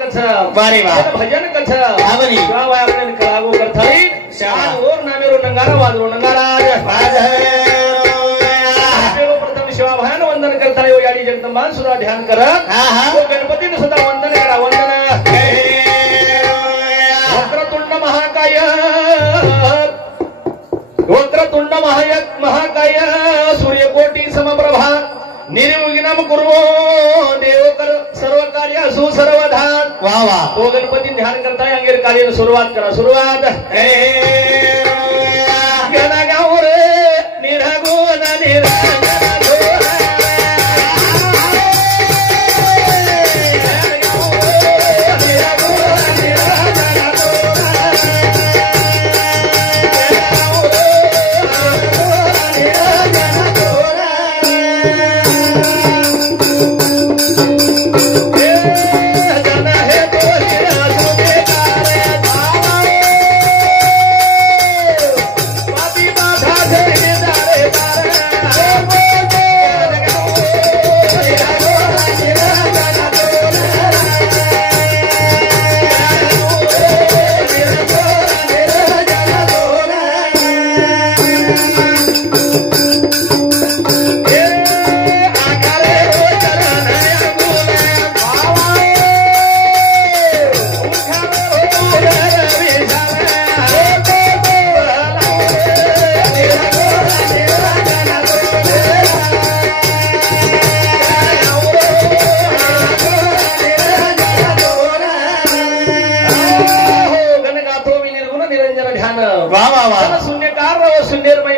कछ वारे वाह भजन कछ आवनी गावा आपने कलागो करथई शान और नामेरो नंगारा वाजरो नंगारा बाज देव प्रथम शिवा भयान वंदन करथई ओ याडी जगदंबा सुधा ध्यान कर हां हां तो गणपती ने सुद्धा वंदन करा वंदन वक्रतुंड महाकाय वक्रतुंड महाकाय सूर्यकोटि समप्रभा निर्विघ्नं कुर्वो देव कर सर्व कार्य सुसर्वधान वाह वाह तो गणपती ध्यान करताय अंगेर कार्य सुरुवात करा सुरुवात गण गाऊ रे निरगुण निरंजन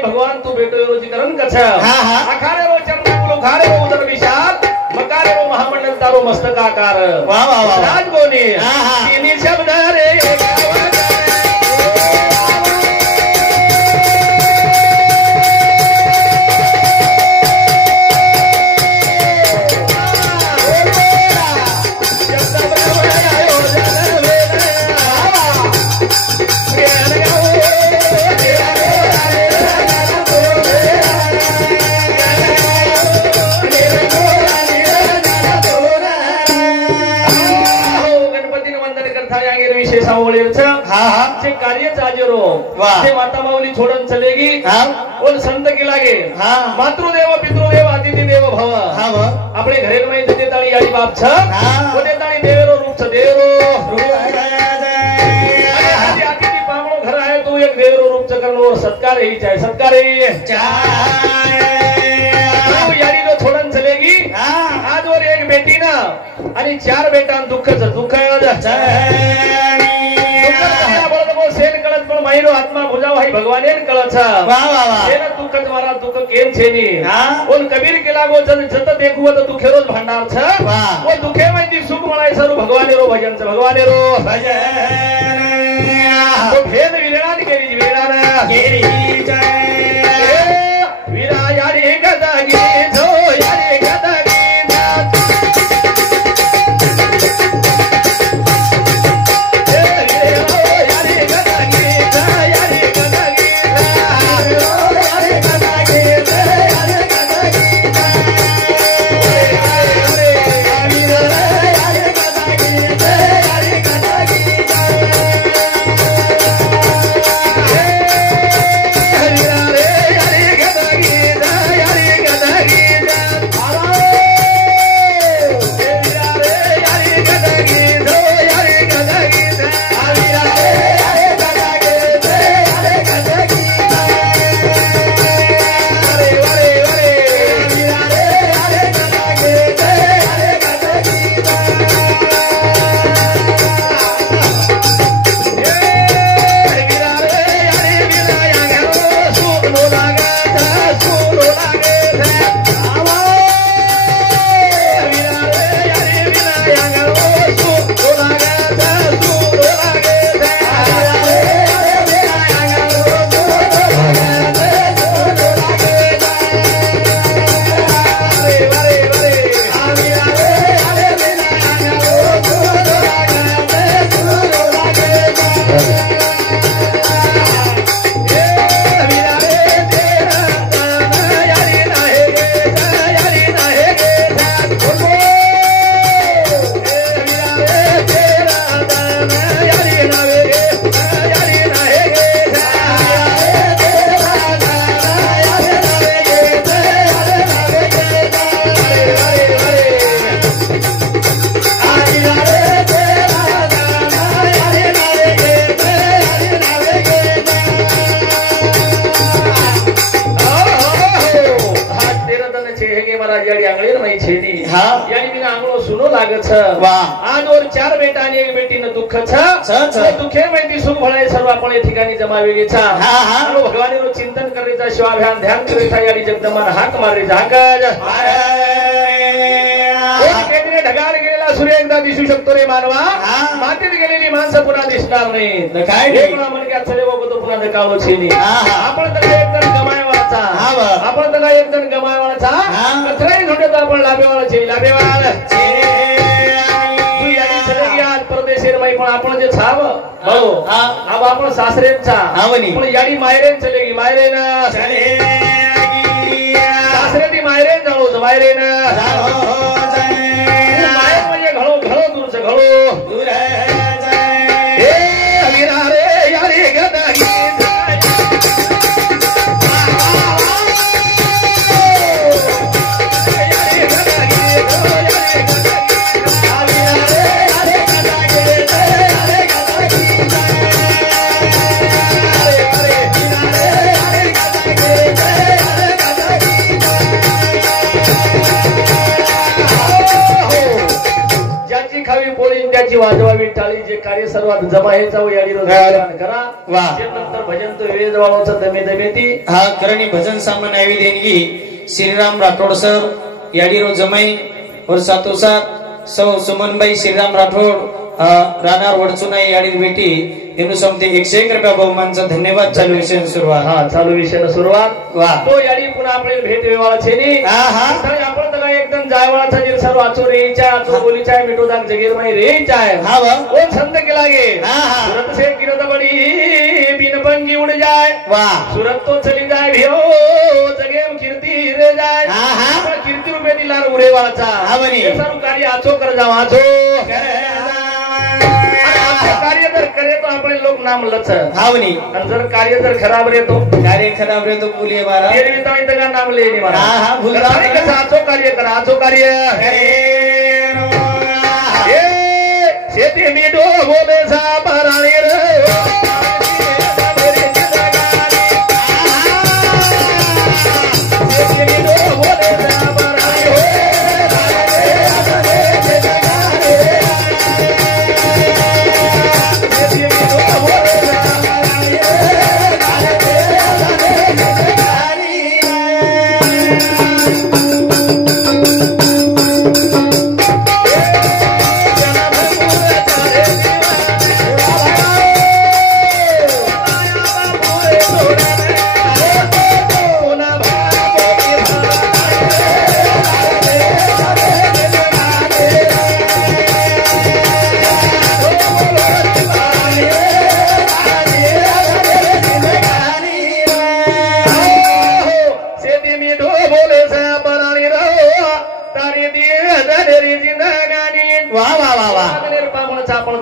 भगवान तू बेटो रोजीकरण कछ हां हां अखारे रो चरण कुलो खारे रो उदर विशाल मकारे रो महामंडल तारो मस्तकाकार वाह वाह वाह राज गोनी हां हां तीन शब्द रे कार्य चाजरो ते माता माऊली छोडन चलेगी और संत की लागे मातृदेव पितृदेव अतिथि देव भव अपने घरे में देते ताली यारी बाप छ वो देते ताली देवेरो रूप छ देवेरो अतिथि पामणो घर आए तो एक देवेरो रूप छ करनो और सत्कार ही चाहे सत्कार ही यारी तो छोडन चलेगी आज और एक बेटी ना आणि 4 बेटा दुःख छ दुःख मायरो आत्मा बुझाव है भगवाने कळछ वाह वाह वाह सेन दुःख तुम्हारा दुःख केम छे नी ओन कबीर के लागो जत देखुव तो दुखेरो भंडार छ वाह ओ दुखे में दी सुख मणाय सरू भगवाने रो भजन छ भगवाने रो भजन तो भेद विराट केरी विराट केरी जय वीरा यारी गदगी जो यारी गदगी महाराज याडी आंगळीर मई छेदी याडी बिना आंगळो सुनो लागे छ आज और 4 बेटा आणि 1 बेटी न दुःख छ दुखे माहिती सुख भळे सर्व आपण या ठिकाणी जमावेगे छ आणि भगवानीनो चिंतन करेचा शिवाभ्यान ध्यान करेचा याडी जगदमान हाक मारेचा हाकज केंद्रे ढगाळ गेलेला सूर्य एकदा दिसू शकतो रे मानवा मातीत गेलेली माणसं पुन्हा दिसणार नाही काय रे पुन्हा मन क्या चले बघतो पुन्हा दकावलो छेनी आपण तर एकदम गमायवाचा आपण तर एकदम गमायवाचा कचराई झोडे तर आपण लाभेवाला छे लाभेवाला तू यानी चले गया परदेशेर माई पण आपण जे छाव भाऊ अब आपण सासरेचा पण याडी मायरेन चले गी मायरेन चले सासरे ती मायरेन जाऊ मायरेन वाजवावी टाळी जे कार्य सर्वात जमा हे जाऊ याडी रोज करा नंतर भजन तो वेळ जवळचं दमे दमेती हा करणी भजन सामन आवी देणगी श्रीराम राठोड सर याडी रोज जमाई और सातोसात सौ सुमनबाई श्रीराम राठोड राणा वडचुनाई याडी बेटी एनु समते 101 रुपया बहुमानचा धन्यवाद चालू विषय सुरुवात चालू विषय सुरुवात तो याडी पुन्हा आपले भेट वेवाळा छेनी तर आपण तर एकदम जायवाळाचा जे सर्व आचो रेचा आचो बोलीचा मिठो दाग जगीर मै रेचा ओ छंद के लागे सुरत से गिरत बड़ी बिन पंगी उड़ जाए सुरत तो चली जाए भियो जगेम कीर्ती रे जाए आपण कीर्ती रुपये दिलार उडे वाळाचा सर्व कार्य आचो कर जाव आचो कार्य जर करे तो आपण लोक नाम लच हावनी आणि जर कार्य जर खराब रे तो बोलिए मारा तेरे भी तो इतना नाम ले नहीं मारा हां भूल रहा है आचो कार्य कर आचो कार्य ए सेती मी दो बोले सा पराणी रे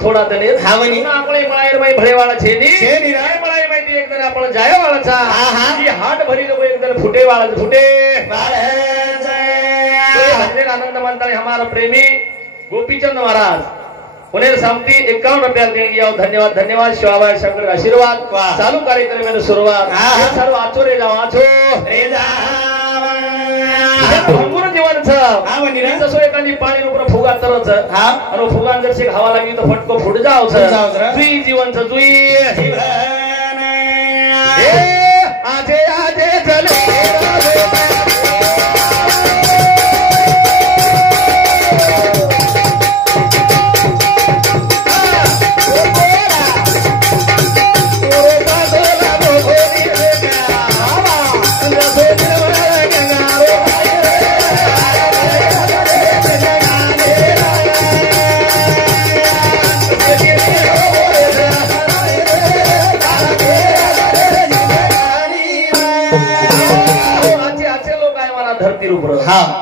थोड़ा दलेर हावनी आपले मायर माई भळेवाळा छेनी छेनी राय मलाई माहिती एक जण आपण जायवाळाचा ही हाट भरी लोक एक जण फुटेवाळा फुटे भजन आनंद मंडल हमारा प्रेमी गोपीचंद महाराज उन्हें सामती 51 रुपया देंगे और धन्यवाद धन्यवाद शिवाबाई शंकर आशीर्वाद चालू कार्यक्रम में शुरुआत सर्व आचो रे जाओ आचो रे जा भरपूर जीवन छ हावनी रे जसो एखादी पाणी ऊपर फुगा तरच आणि फुगान जर से हवा लागी तो फटको फुट जाव छ जुई जीवन छ जुई जीवन ए आजे आजे चले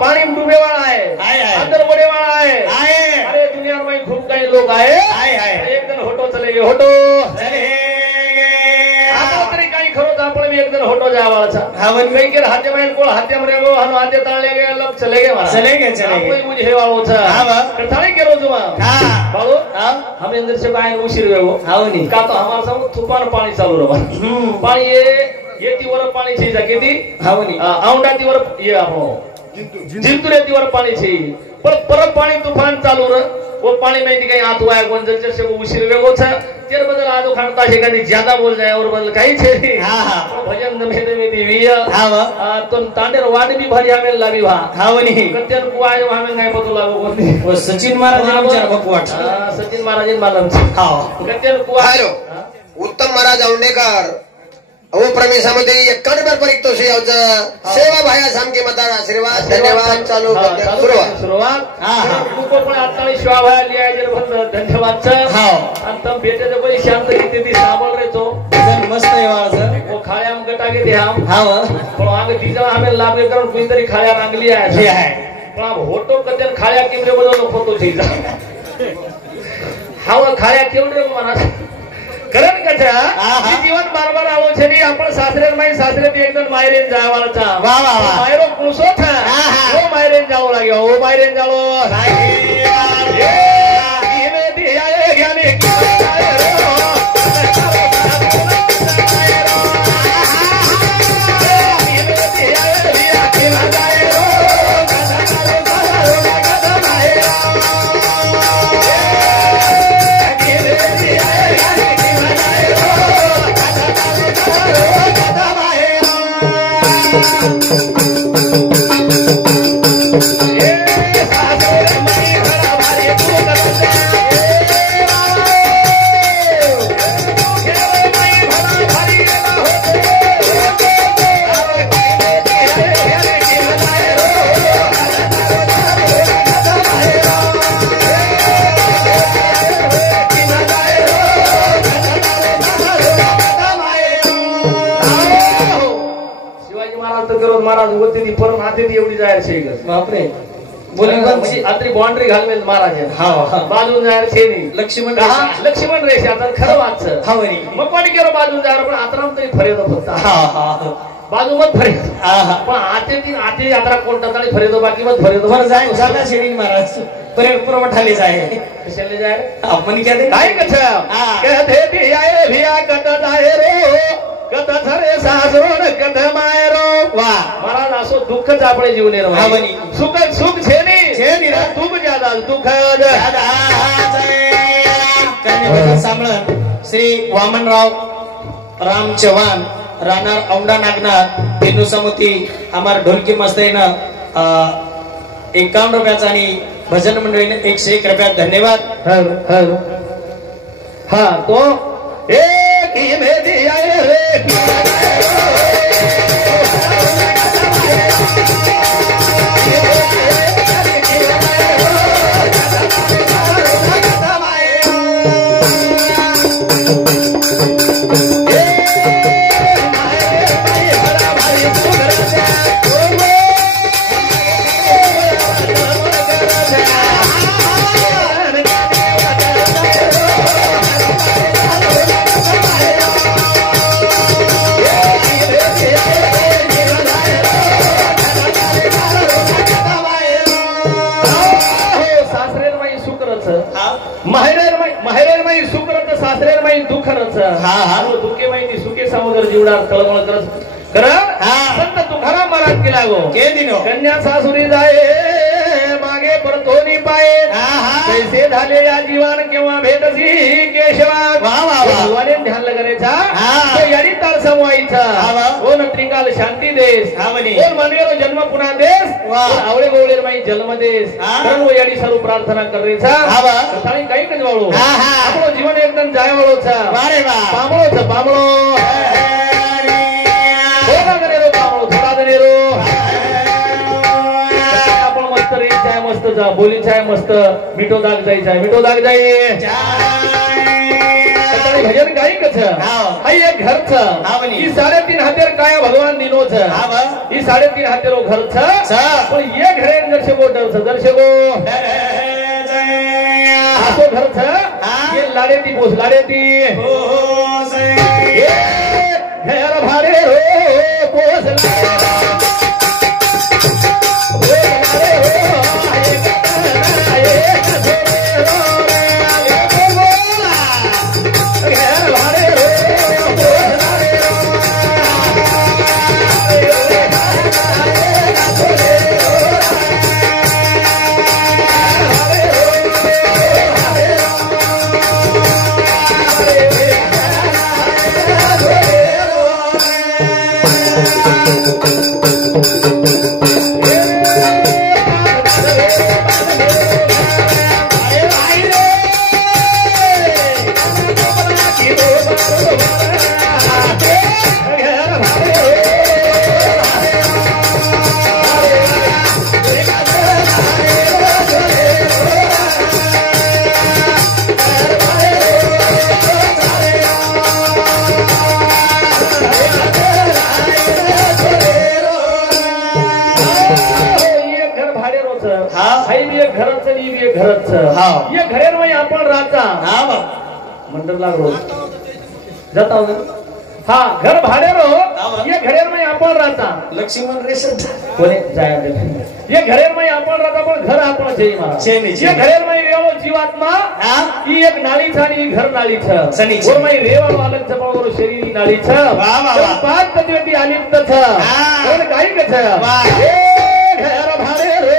पानी डूबे वाला है अंदर बड़े वाला है अरे दुनिया में खूब कई लोग आए एक दिन होटो चले गए होटो आपण भी एक दिन होटो जावाला था हावन कई के हाथे में कोळ हाथे में रेगो हनु हाथे ताळले गए लोग चले गए मारा चले गए कोई मुझे हे वालो था हां कथाळे के रोज में हां बाळो हम अंदर से काय उशीर गयो हावनी का तो हमारा सब तूफान पानी चालू रहा पानी ये तीवर पानी छे जकेती हावनी औंडा तीवर ये आपो जिंतुरेतीवर पाणी छे पर परत पाणी तुफान चालू र वो पानी में कहीं आत हुआ है कौन जल से वो उसी वेगो था तेरे बदल आदो खानता है कहीं ज्यादा बोल जाए और बदल कहीं छे हां भजन में देवीया हां तो तांडेर वाणी भी भरिया में लावी वा हां वनी कत्यान को आयो हमें नहीं पता लागो कोनी वो सचिन महाराज ने विचार बकवाट सचिन महाराज ने मालूम हां कत्यान को आयो उत्तम महाराज औंडेकर वो प्रमेशामध्ये 91 बार परिक्तो सेवा भाया सामके मतार आशीर्वाद धन्यवाद चालू सुरुवात हां तुको पण आता शिवा भाया लिया जर बंद धन्यवाद हां आणि तम भेटे जर कोणी शांत किती ती साबळ रे तो जर मस्त येवा वो खाळ्याम गटा के दे हम हां पण आगे तीजा हमें लाभ करून कोणतरी खाळ्या रांगली आहे पण होटो कदन खाळ्या केवढे बदल फोटो छीजा हाव खाळ्या केवढे मना करण कथा जीवन बार-बार आलो छनी आपण सासरेर माई सासरे एकदम मायरेन जावाला चा वाह वाह वाह मायरो कुसो था वो मायरेन जाओ लाग्यो वो मायरेन जाओ ये में दिया ये ज्ञानी महाराज होते ती परम हाती ती एवढी जायर छे बापरे बोले म्हणजे आतरी बाउंड्री घालवेल महाराज हां बाजून जायर छे नी लक्ष्मण रेषा आता खरं वाच हां वरी मग कोणी केलं बाजून जायर पण आतराम तरी फरेदो फक्त हां बाजू मत फरेद पण आते यात्रा कोणता तरी फरेदो बाकी मत फरेदो वर जाय झाला छे नी महाराज परे पुरवठाले जाय कशाले जाय आपण काय काय कथा कहते ती आए भिया कत जाय रे कत थरे सासरोन कत मायरो वाह महाराज असो दुःखच आपले जीवने रहावनी सुख सुख छे नी रे दुःख ज्यादा दुःख ज्यादा कन्या सांभळ श्री वामनराव राम चव्हाण राहणार औंढा नागनाथ बिंदू समुती हमार ढोलकी मस्तेना 51 रुपयाचा आणि भजन मंडळीने 101 रुपया धन्यवाद हां तो एक ही में दिया रे दुखे माहिती सुखे समुद्र जीवडा तळमळ करत संत तुकाराम महाराज केला गो के दिनो कन्या सासुरी जाए मागे परतोनी पाए कैसे झाले या जीवन केव्हा भेटसी केशवा वाह वाह भगवाने ध्यान लगायचा तो यारी तार समवायचा कोण त्रिकाल शांती देश कोण मानवेरो जन्म पुन्हा देश आवळे गोवळे माई जन्म देश कारण याडी सर्व प्रार्थना करायचा कथाळी काही कजवाळो आपलो जीवन एकदम जायवाळो छा वारे वाह पामळो छ पामळो थोडा गनेरो पामळो थोडा गनेरो आपण मस्त रे चाय मस्त जा बोली चाय मस्त मिठो दाग जाई चाय मिठो दाग जाई भजन गाई कछ हाई एक घर छ ई 3.5 हातेर काया भगवान दिनो छ ई 3.5 हातेरो घर छ पण ये घरे दर्शको दर्शको आसो घर छ ये लाडेती बोस लाडेती हो से घर भारे हो बोस ये घरेर में आपण राहता मंडळ लागलो जाता हाँ घर भाड़े रहो ये घरेर में आपण राहता लक्ष्मण रेशन कोणी जाया ये घरेर में आपण राहता पण घर आपण जय महाराज ये घरेर में रेवो जीवात्मा ही एक नाळी छानी घर नाळी छ और मैं रेवाळो अलग छपाळो शरीर नाळी छ पाच तत्वेती आलिप्त छ और काही कछ ए घर भाड़े रो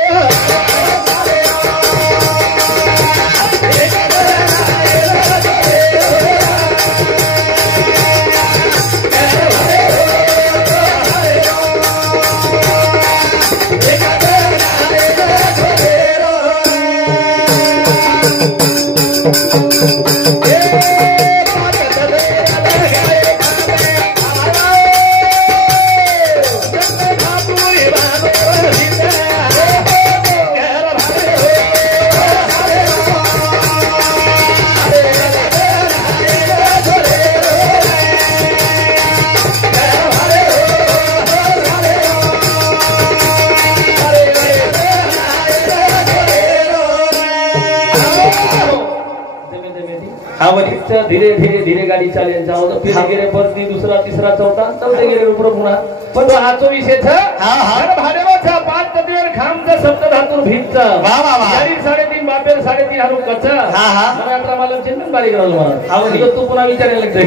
धीरे धीरे धीरे गाडी चालेल जाऊ फिर गेले परती दुसरा तिसरा चौथा चौथे गेले ऊपर पुन्हा पण हाचो विषय छ घर भाडेवा छ पाच तत्वेर खामच सप्त धातुर भीतच वाह वाह वाह यारी 3.5 बापेर 3.5 हारू कच मला आता मला चिंतन बारी करायला मला हाव तू पुन्हा विचारायला लागतोय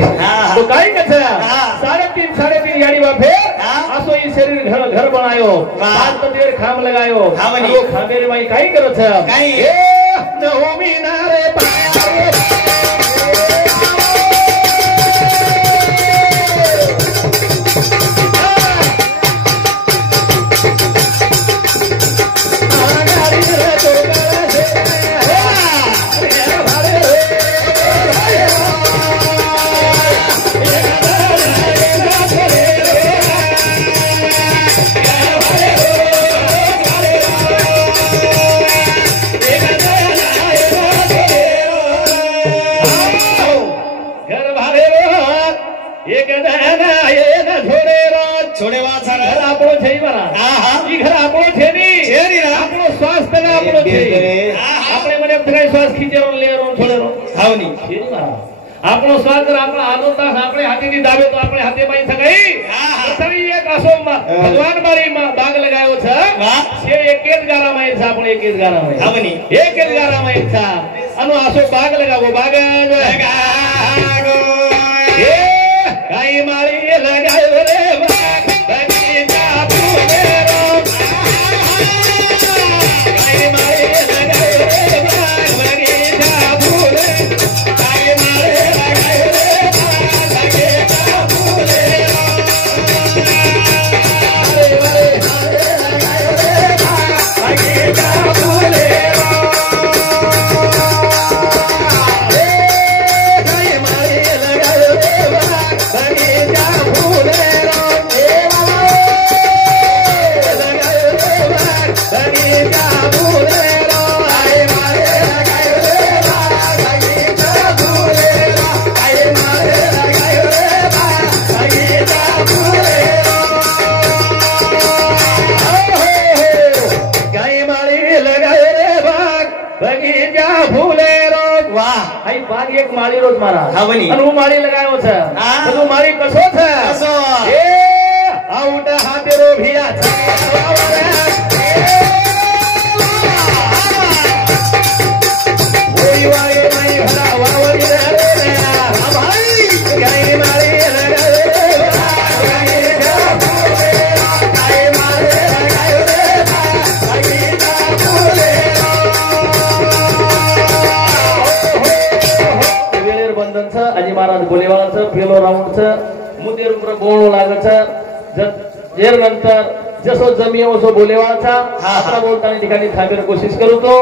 तो काय कच 3.5 यारी बापेर असो ही शरीर घर बनायो पाच तत्वेर खाम लगायो वो खामेर माई काय करत छ काय ए नवमी नारे આપણો સ્વાદ આપણો આદોતા આપણે હાથીની દાવે તો આપણે હાથે બાઈ સગાઈ સરી એક આસો ભગવાન મારી બાગ લગાયો છે છે એક જ ગારામાં છે આપણે એક જ ગારામાં આવની એક જ ગારામાં છે આનો આસો બાગ લગાવો બાગ લગાવો એ કાઈ મારી લગાયો રે બાગ બગીચા ફૂલેરો કાઈ મારી લગાયો રે બાગ બગીચા ફૂલે કાઈ મારી एक माળી रोज मारा आणि હું માળી લગાયો છે બધું માળી કસો છે કસો એ આઉટ હાથેરો ભિયા છે ઓઈ વાળે મઈ ભલા વાવડી રે હા ભાઈ ગાય માળી લગાવે ગાય જા ફૂલે ગાય માળે લગાયો રે ગાય જા ફૂલે बंधन छ अजी महाराज बोलेवाला छ पेलो राउंड छ मुदेर ऊपर गोळो लागे छ जेर नंतर जसो जमी वसो बोलेवाचा आता बोलताना ठिकाणी थांबेर कोशिश करू तो